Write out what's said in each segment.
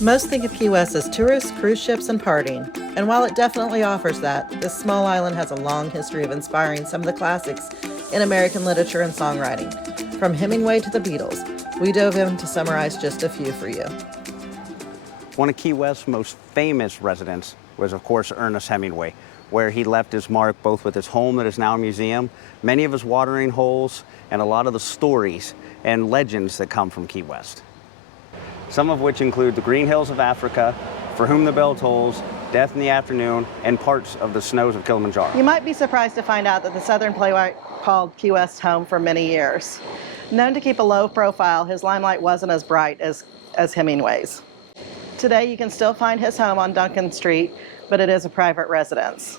Most think of Key West as tourists, cruise ships, and partying. And while it definitely offers that, this small island has a long history of inspiring some of the classics in American literature and songwriting. From Hemingway to the Beatles, we dove in to summarize just a few for you. One of Key West's most famous residents was, of course, Ernest Hemingway, where he left his mark both with his home that is now a museum, many of his watering holes, and a lot of the stories and legends that come from Key West. Some of which include the Green Hills of Africa, For Whom the Bell Tolls, Death in the Afternoon, and parts of the snows of Kilimanjaro. You might be surprised to find out that the Southern playwright called Key West home for many years. Known to keep a low profile, his limelight wasn't as bright as Hemingway's. Today, you can still find his home on Duncan Street, but it is a private residence.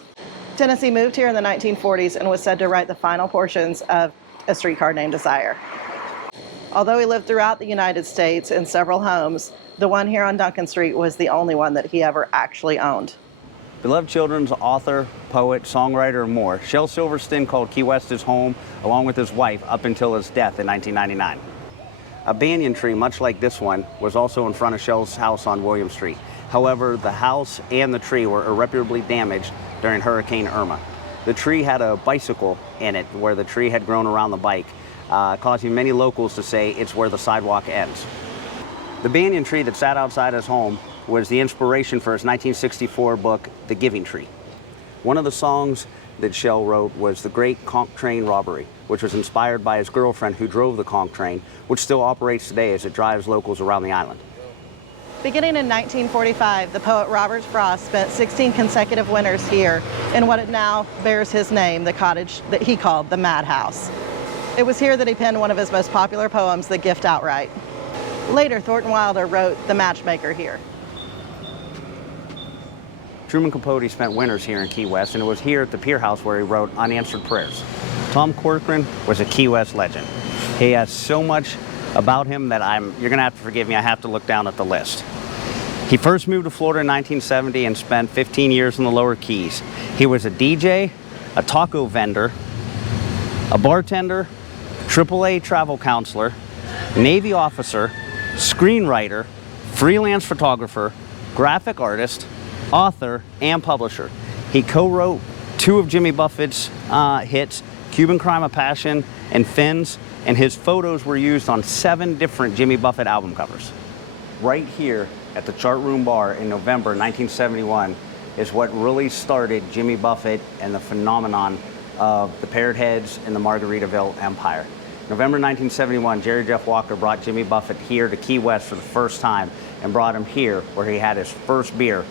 Tennessee moved here in the 1940s and was said to write the final portions of A Streetcar Named Desire. Although he lived throughout the United States in several homes, the one here on Duncan Street was the only one that he ever actually owned. Beloved children's author, poet, songwriter, and more, Shel Silverstein called Key West his home, along with his wife, up until his death in 1999. A banyan tree, much like this one, was also in front of Shel's house on William Street. However, the house and the tree were irreparably damaged during Hurricane Irma. The tree had a bicycle in it, where the tree had grown around the bike, causing many locals to say it's where the sidewalk ends. The banyan tree that sat outside his home was the inspiration for his 1964 book, The Giving Tree. One of the songs that Shel wrote was The Great Conch Train Robbery, which was inspired by his girlfriend who drove the conch train, which still operates today as it drives locals around the island. Beginning in 1945, the poet Robert Frost spent 16 consecutive winters here in what it now bears his name, the cottage that he called the Madhouse. It was here that he penned one of his most popular poems, The Gift Outright. Later, Thornton Wilder wrote The Matchmaker here. Truman Capote spent winters here in Key West, and it was here at the Pier House where he wrote Unanswered Prayers. Tom Corcoran was a Key West legend. He has so much about him that you're gonna have to forgive me, I have to look down at the list. He first moved to Florida in 1970 and spent 15 years in the Lower Keys. He was a DJ, a taco vendor, a bartender, AAA travel counselor, Navy officer, screenwriter, freelance photographer, graphic artist, author, and publisher. He co-wrote 2 of Jimmy Buffett's hits, Cuban Crime of Passion and Fins, and his photos were used on 7 different Jimmy Buffett album covers. Right here at the Chart Room Bar in November 1971 is what really started Jimmy Buffett and the phenomenon of the Parrot Heads and the Margaritaville Empire. November 1971, Jerry Jeff Walker brought Jimmy Buffett here to Key West for the first time and brought him here where he had his first beer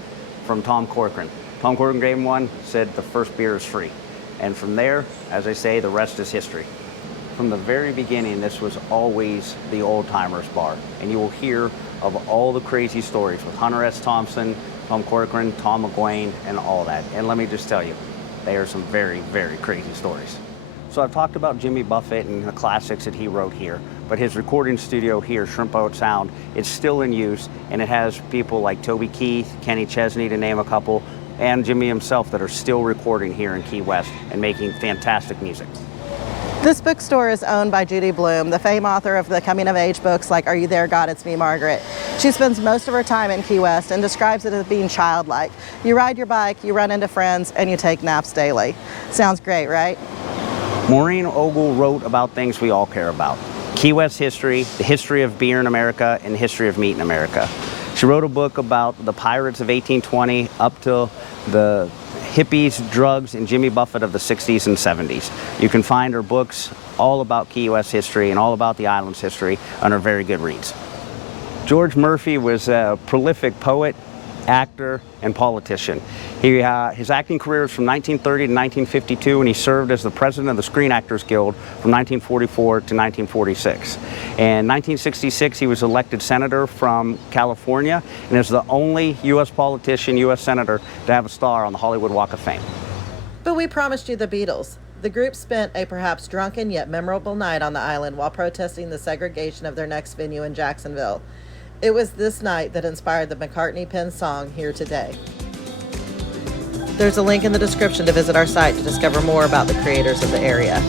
from Tom Corcoran. Tom Corcoran gave him one, said the first beer is free. And from there, as I say, the rest is history. From the very beginning, this was always the old timers bar. And you will hear of all the crazy stories with Hunter S. Thompson, Tom Corcoran, Tom McGuane, and all that. And let me just tell you, they are some very, very crazy stories. So I've talked about Jimmy Buffett and the classics that he wrote here, but his recording studio here, Shrimp Boat Sound, is still in use, and it has people like Toby Keith, Kenny Chesney, to name a couple, and Jimmy himself that are still recording here in Key West and making fantastic music. This bookstore is owned by Judy Blume, the famed author of the coming-of-age books like Are You There, God? It's Me, Margaret. She spends most of her time in Key West and describes it as being childlike. You ride your bike, you run into friends, and you take naps daily. Sounds great, right? Maureen Ogle wrote about things we all care about. Key West history, the history of beer in America, and the history of meat in America. She wrote a book about the pirates of 1820 up till the hippies, drugs, and Jimmy Buffett of the 60s and 70s. You can find her books all about Key West history and all about the island's history on her very good reads. George Murphy was a prolific poet, actor, and politician. His acting career was from 1930 to 1952, and he served as the president of the Screen Actors Guild from 1944 to 1946. In 1966, he was elected senator from California, and is the only U.S. politician, U.S. senator, to have a star on the Hollywood Walk of Fame. But we promised you the Beatles. The group spent a perhaps drunken yet memorable night on the island while protesting the segregation of their next venue in Jacksonville. It was this night that inspired the McCartney-penned song Here Today. There's a link in the description to visit our site to discover more about the creators of the area.